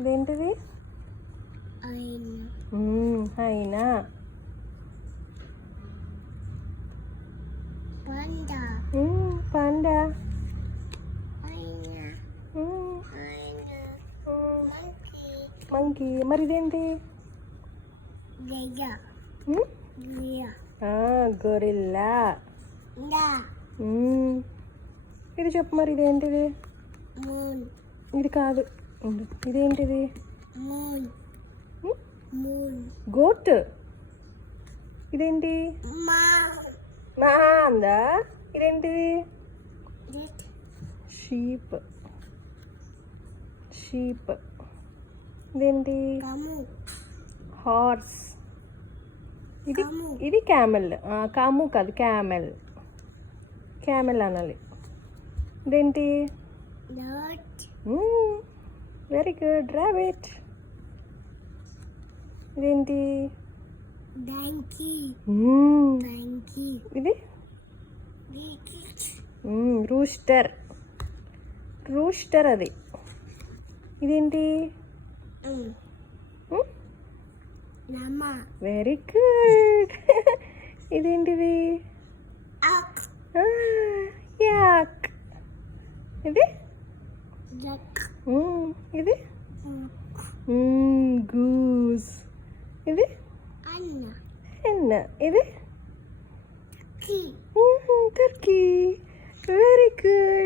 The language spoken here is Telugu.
ఇదేంటిది? హైనా. పాండా. మంకీ. మరి ఇదేంటి? గొరిల్లా. ఇది చెప్పు మరి ఇదేంటిది? ఇది కాదు, ఇదేంటిది? గోట్. ఇదేంటి? మా అందా. ఇదేంటిది? షీప్. షీప్. ఇదేంటి? హార్స్. ఇది ఇది క్యామెల్. కాము కాదు, క్యామెల్. క్యామెల్ అనాలి. ఇదేంటి? Very good. ర్యాబిట్. ఇదేంటి? ఇది రూస్టర్. రూస్టర్ అది. ఇదేంటి? Very good. ఇదేంటిది? యాక్. ఇది ఇది గూస్. ఇది హెన్. ఇది టర్కీ. Very good.